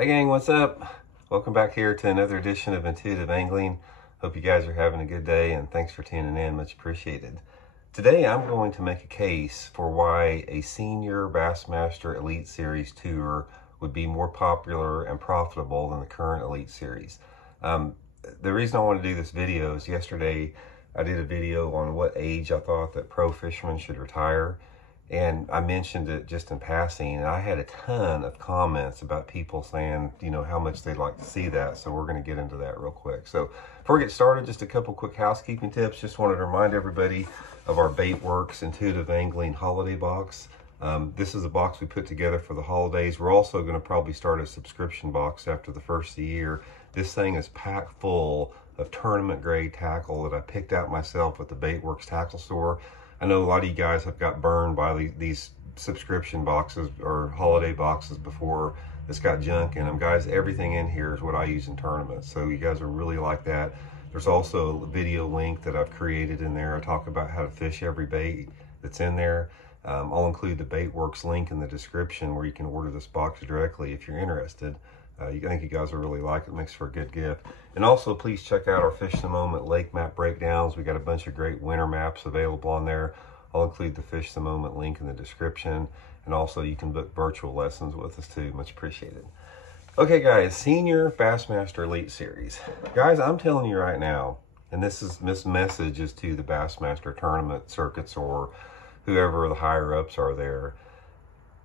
Hey gang, what's up? Welcome back here to another edition of Intuitive Angling. Hope you guys are having a good day and thanks for tuning in, much appreciated. Today I'm going to make a case for why a senior Bassmaster Elite Series tour would be more popular and profitable than the current Elite Series. The reason I want to do this video is yesterday I did a video on what age I thought that pro fishermen should retire. And I mentioned it just in passing, and I had a ton of comments about people saying, you know, how much they'd like to see that. So we're going to get into that real quick. So before we get started, just a couple quick housekeeping tips. Just wanted to remind everybody of our Baitworks Intuitive Angling Holiday Box. This is a box we put together for the holidays. We're also going to probably start a subscription box after the first of the year. This thing is packed full of tournament grade tackle that I picked out myself at the Baitworks tackle store. I know a lot of you guys have got burned by these subscription boxes or holiday boxes before. It's got junk in them. Guys, everything in here is what I use in tournaments. So you guys are really like that. There's also a video link that I've created in there. I talk about how to fish every bait that's in there. I'll include the Baitworks link in the description where you can order this box directly if you're interested. I think you guys will really like it. Makes for a good gift. And also, please check out our Fish the Moment lake map breakdowns. We got a bunch of great winter maps available on there. I'll include the Fish the Moment link in the description. And also, you can book virtual lessons with us too. Much appreciated. Okay, guys, Senior Bassmaster Elite Series. Guys, I'm telling you right now, and this message is to the Bassmaster tournament circuits or whoever the higher-ups are there.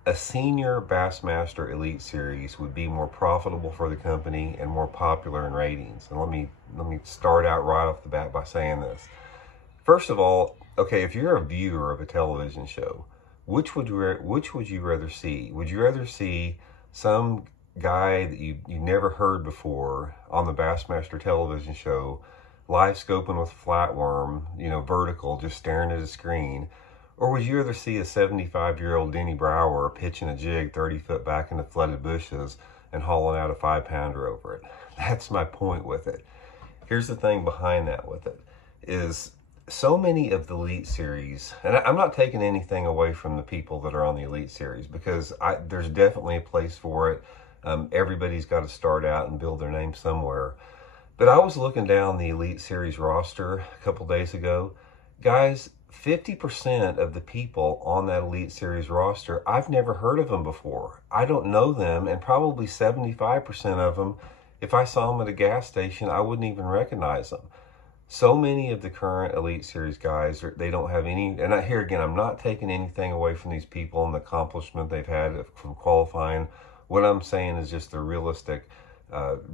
A senior Bassmaster Elite Series would be more profitable for the company and more popular in ratings. And let me start out right off the bat by saying this. First of all, okay, if you're a viewer of a television show, which would you rather see? Would you rather see some guy that you never heard before on the Bassmaster television show, live scoping with a flatworm, you know, vertical, just staring at a screen? Or would you rather see a 75-year-old Denny Brower pitching a jig 30 foot back into flooded bushes and hauling out a 5-pounder over it? That's my point with it. Here's the thing behind that with it, is so many of the Elite Series, and I'm not taking anything away from the people that are on the Elite Series, because there's definitely a place for it. Everybody's got to start out and build their name somewhere. But I was looking down the Elite Series roster a couple days ago. Guys, 50% of the people on that Elite Series roster, I've never heard of them before. I don't know them, and probably 75% of them, if I saw them at a gas station, I wouldn't even recognize them. So many of the current Elite Series guys, they don't have any, and here again, I'm not taking anything away from these people and the accomplishment they've had from qualifying. What I'm saying is just the realistic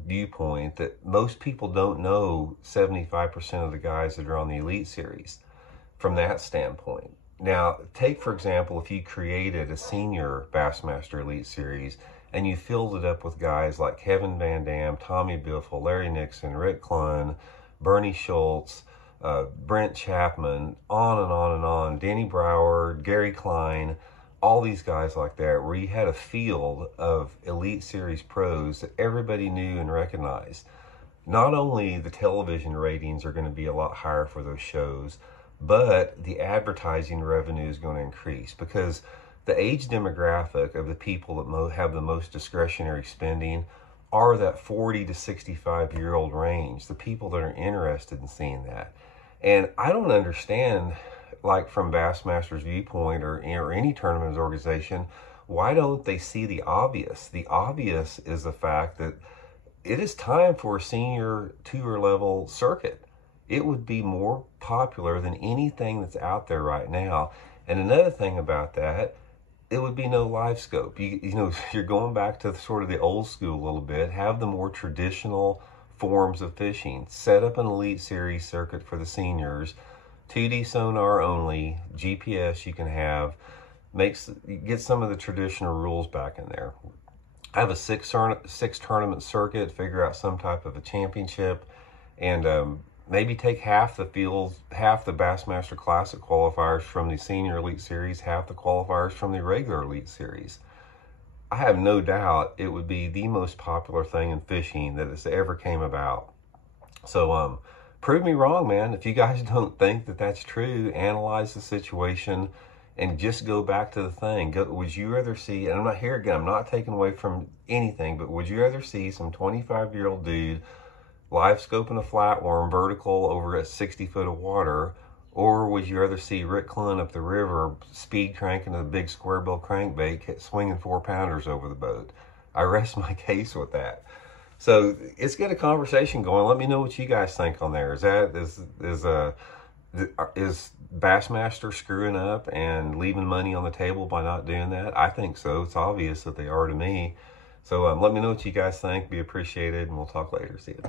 viewpoint that most people don't know 75% of the guys that are on the Elite Series. From that standpoint. Now, take for example, if you created a senior Bassmaster Elite Series and you filled it up with guys like Kevin Van Dam, Tommy Biffle, Larry Nixon, Rick Clunn, Bernie Schultz, Brent Chapman, on and on and on, Denny Brower, Gary Klein, all these guys like that, where you had a field of Elite Series pros that everybody knew and recognized. Not only the television ratings are going to be a lot higher for those shows, but the advertising revenue is going to increase, because the age demographic of the people that have the most discretionary spending are that 40 to 65-year-old range, the people that are interested in seeing that. And I don't understand, like from Bassmaster's viewpoint or any tournament organization, why don't they see the obvious? The obvious is the fact that it is time for a senior tour level circuit. It would be more popular than anything that's out there right now. And another thing about that, it would be no live scope. You know, you're going back to sort of the old school a little bit, have the more traditional forms of fishing. Set up an Elite Series circuit for the seniors, 2D sonar only, GPS you can have, get some of the traditional rules back in there. Have a six tournament circuit, figure out some type of a championship, and maybe take half the field, half the Bassmaster Classic qualifiers from the Senior Elite Series, half the qualifiers from the regular Elite Series. I have no doubt it would be the most popular thing in fishing that has ever came about. So, prove me wrong, man. If you guys don't think that that's true, analyze the situation. And just go back to the thing. Would you rather see, and I'm not here again, I'm not taking away from anything, but would you rather see some 25-year-old dude live scoping a flatworm vertical over a 60 foot of water, or would you rather see Rick Clunn up the river speed cranking a big square bill crankbait swinging 4-pounders over the boat? I rest my case with that. So let's get a conversation going. Let me know what you guys think on there. Is Bassmaster screwing up and leaving money on the table by not doing that? I think so. It's obvious that they are to me. So let me know what you guys think. Be appreciated, and we'll talk later. See you.